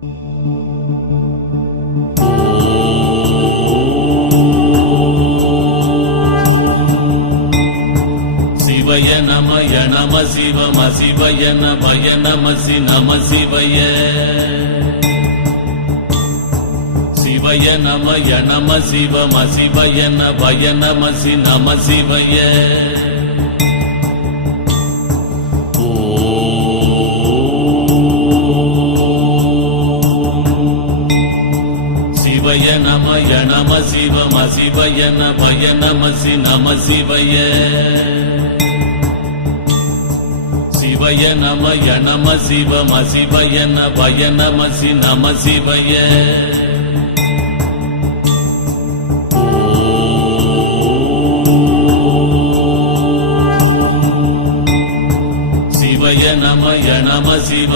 சிவய நமய நம சிவம சிவய நமய நமசி நம சிவய சிவய நமய நம சிவம சிவய நபய நமசி நம சிவய சிவய நமய நம சிவம சிவய நமய நமசி நம சிவய சிவய நமய நம சிவம சிவய நபய நமசி நம சிவய சிவய நமய நம சிவ